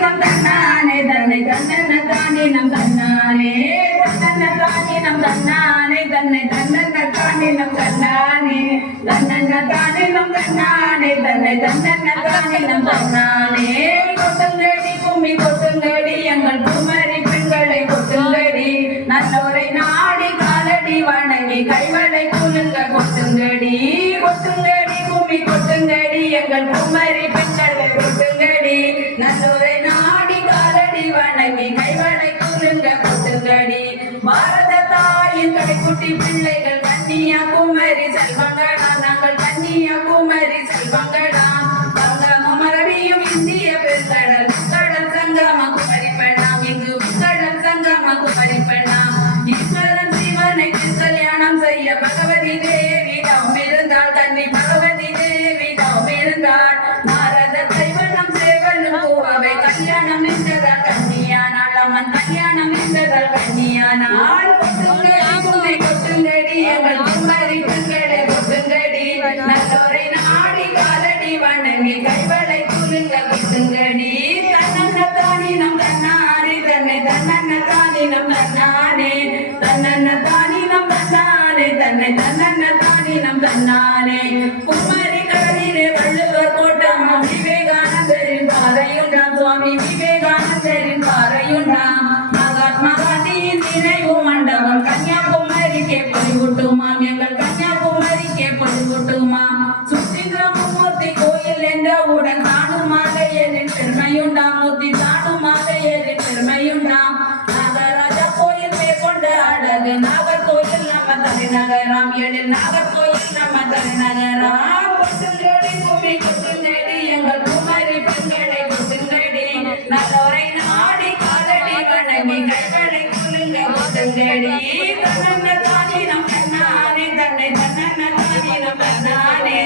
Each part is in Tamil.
தன்னானே தன்னை தன்னன்ன தானே நம் தன்னானே தன்னன்ன தானே நம் தன்னானே தன்னை தன்னன்ன தானே நம் தன்னானே தன்னன்ன தானே நம் தன்னானே தன்னை தன்னன்ன தானே நம் தன்னானே கொட்டுங்கடி கும்மி கொட்டுங்கடி எங்கள் குமரி பெண்களை கொட்டுங்கடி நல்லோரை நாடி காலடி வணங்கி கைவளை குலுங்க கொட்டுங்கடி கொட்டுங்கடி கும்மி கொட்டுங்கடி எங்கள் குமரி பெண்களை கொட்டுங்கடி நல்லோரை நாடி காலடி வணங்கி கைவளை குலுங்க கொட்டுங்கடி பாரத தாயின் கடைக்குட்டி பிள்ளைகள் கன்னியாகுமரி செல்வங்களா நாங்கள் கன்னியாகுமரி செல்வங்களா சங்கமம் அரபியும் இந்திய பெருங்கடல் கடல் சங்கம குமரி பெண்ணாம் இங்கு கடல் சங்கம குமரி பெண்ணாம் ஈஸ்வரன் சிவனை கல்யாணம் செய்ய பகவதி தேவி தாம் இருந்தாள் தன்னை பகவதி தேவி தாம் இருந்தாள் நாரத தைவனம் சேவலும் பூவாவை கல்யாணம் என்றதால் கன்னியானாள் அம்மன் கல்யாணம் என்றதால் கன்னியானாள் கொட்டுங்கடி கொட்டுங்கடி எங்கள் குமரி பெண்களை கொட்டுங்கடி நல்லோரை நாடி காலடி வணங்கி கைவளை குலுங்க கொட்டுங்கடி தன்னன்ன தானே நம் தன்னானே தன்னை தன்னன்ன தானே நம் தன்னானே தன்னன்ன தானே நம் தன்னானே தன்னை தன்னன்ன தானே நம் தன்னானே குமரி கடலிலே வள்ளுவர் கோட்டமாம் விவேகானந்தரின் பாறையுண்டாம் சுவாமி விவேகானந்தரின் பாறையுண்டாம் மகாத்மா காந்தியின் நினைவு மண்டபம் கன்னியாகுமரிக்கே பொலிவுட்டுமாம் எங்கள் கன்னியாகுமரிக்கே பொலிவுட்டுமாம் சுசீந்திரமூர்த்தி கோயில் என்றவுடன் தானுமாலையரின் பெருமையுண்டாம் மூர்த்தி தானுமாலையரின் பெருமையுண்டாம் நாகராஜா கோயில் மேற்கொண்ட அழகு நாகர்கோயில் நம்ம தலைநகராம் எழில் நாகர்கோயில் நம்ம தலைநகராம் கொட்டுங்கடி கும்மி கொட்டுங்கடி எங்கள் குமரி பெண்களை கொட்டுங்கடி நல்லோரை நாடி காலடி வணங்கி கைவளை குலுங்க கொட்டுங்கடி தன்னன்ன தானே நம் தன்னானே தன்னை தன்னன்ன தானே நம் தன்னானே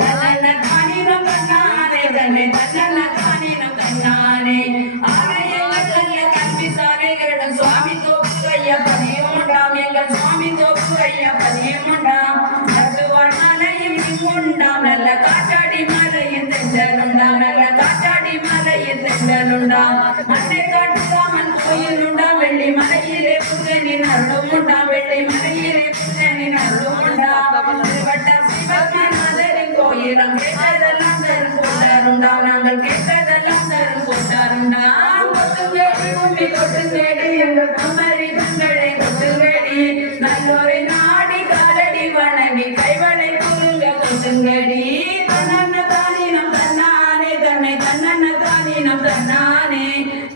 தன்னன்ன தானே நம் தன்னானே தன்னை தன்னன்ன தானே நம் தன்னானே ஆலயங்கள் கல்வி சாலைகளிடம் சுவாமி தோப்பு ஐயா பதியமுண்டாம் எங்கள் சுவாமி தோப்பு ஐயா பதியமுண்டாம் நசுவாழ் மலையும் உண்டாம் நல்ல காட்டாடி மலையின் தென்றலுண்டாம் நல்ல காட்டாடி மலையின் தென்றலுண்டாம் அன்னை காட்டுராமன் கோயில் உண்டாம் வெள்ளி மலையிலே புத்தனின் அருளும் உண்டாம் வெள்ளி மலையிலே புத்தனின் அருளும் உண்டாம் வட்ட சிவநாதரின் கோயிலம் கேட்டதெல்லாம் தரும் போட்டாருண்டாம் நாங்கள் கேட்டதெல்லாம் தரும் போட்டாருண்டாம் கொட்டுங்கடி கும்மி கொட்டுங்கடி எங்கள் குமரி பெண்களை கொட்டுங்கடி நல்லோரை நாடி காலடி வணங்கி கைவளை குலுங்க கொட்டுங்கடி தன்னன்ன தானே நம் தன்னானே தன்னை தன்னன்ன தானே நம் தன்னானே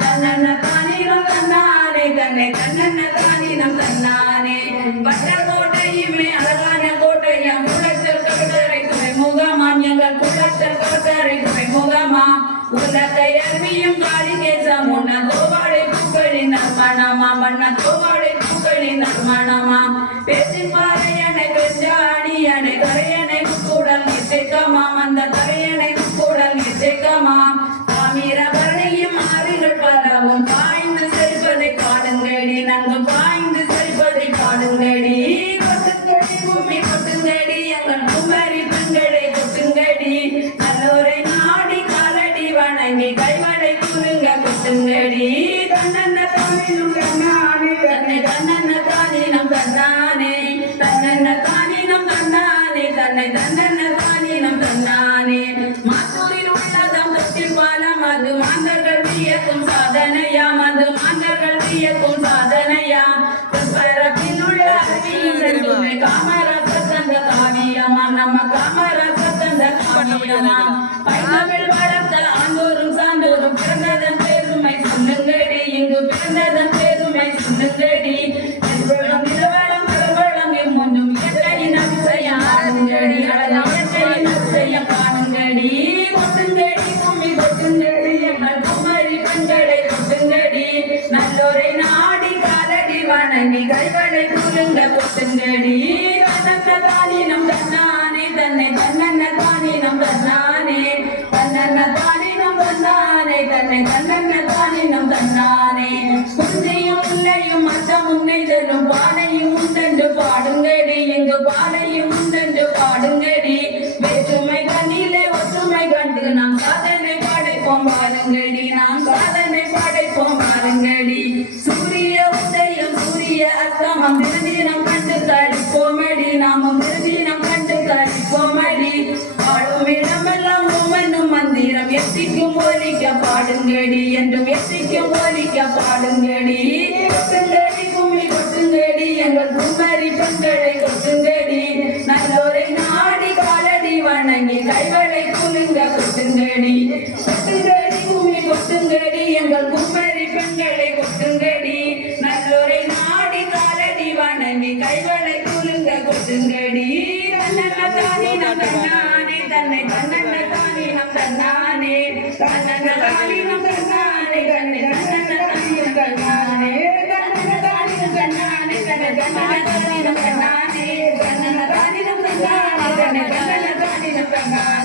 தன்னன்ன தானே நம் தன்னானே தன்னை தன்னன்ன தானே நம் தன்னானே பட்ட கோட்டையுமே அழகான கோட்டையாம் குளச்சல் கடற்கரை துறைமுகமாம் எங்கள் குளச்சல் கடற்கரை துறைமுகமாம் உலகை அறிவியும் காளிகேசம் உன்ன தோவாடை பூக்களின் நர்மணமா வண்ண தோவாடை பூக்களின் நர்மணமா பேச்சின் பாறையணை பெஞ்சாணி அணை கரையணை கூடல் நிச்சயமாம் அந்த கரையணை கூடல் நிச்சயமாம் தாமிரபரணியும் ஆறுகள் பலவும் பாய்ந்து செல்வதை பாடுங்கடி நாங்கள் பாய்ந்து செல்வதை பாடுங்கடி கொட்டுங்கடி கும்மி கொட்டுங்கடி எங்கள் குமரி பெண்களை கொட்டுங்கடி நல்லோரை நாடி காலடி வணங்கி கைவளை குலுங்க கொட்டுங்கடி தன்னன்ன தானே நம் தன்னானே தன்னை தன்னன்ன தானே நம் தன்னானே தன்னன்ன தானே நம் தன்னானே தன்னை தன்னன்ன தானே நம் தன்னானே மாத்தூரில் உள்ளதாம் தொட்டில் பாலம் அது மாந்தர்கள் வியக்கும் சாதனையாம் அது மாந்தர்கள் வியக்கும் சாதனையாம் பரப்பில் உள்ள அறிவியல் காமராச தந்த காவியமாம் நம்ம காமராச தந்த காவியமாம் பைனவில் வளர்த்த ஆண்டோரும் சான்றோரும் பிறந்ததன் பெருமை சொல்லுங்கடி இங்கு பிறந்ததன் பெருமை சொல்லுங்கடி நிலவளம் நிலவளம் எம்முன்னும் இயற்கையின் அதிசயம் ஆடுங்கடி இயற்கையின் அதிசயம் காணுங்கடி கொட்டுங்கடி கும்மி கொட்டுங்கடி எங்கள் குமரி பெண்களை கொட்டுங்கடி நல்லோரை நாடி காலடி வணங்கி கைவளை குலுங்க கொட்டுங்கடி தன்னன்ன தானே நம் தன்னானே தன்னை தன்னன்ன தானே நம் தன்னானே தன்னன்ன தானே நம் தன்னானே தன்னை தன்னன்ன தானே நம் தன்னானே குந்தையும் முல்லையும் அச்சமும் நெய்தலும் பானையும் உண்டென்று பாடுங்கடி எங்கு பானையும் உண்டென்று பாடுங்கடி வேற்றுமை கண்ணிலே ஒற்றுமை கண்டு நாம் சாதனை படைப்போம் பாருங்கடி நாம் சாதனை படைப்போம் வாருங்கடி சூரிய உதயம் சூரிய அஸ்தமம் திருதினம் கண்டு கழிப்போமடி நாமும் திருதினம் கண்டு கழிப்போமடி ஆளும் இடமெல்லாம் உமனும் மந்திரம் எத்திக்கும் ஒலிக்க பாடுங்கடி என்றும் எத்திக்கும் ஒலிக்க பாடுங்கடி கொட்டுங்கடி கும்மி கொட்டுங்கடி எங்கள் குமரி பெண்களை கொட்டுங்கடி நல்லோரை நாடி காலடி வணங்கி கைவளை குலுங்க கொட்டுங்கடி கொட்டுங்கடி கும்மி கொட்டுங்கடி எங்கள் குமரி பெண்களை கொட்டுங்கடி நல்லோரை நாடி காலடி வணங்கி கைவளை குலுங்க கொட்டுங்கடி தன்னதானே நம் தன்னானே தன்னை தன்னதானே நம் தன்னானே தன்னதானே நம் தன்னானே தன்னை தன்னதானே நம் தன்னானே தன்னதானே நம் தன்னானே தன்னை தன்னதானே நம் தன்னானே தன்னதானே நம் தன்னானே தன்னை தன்னதானே நம் தன்னானே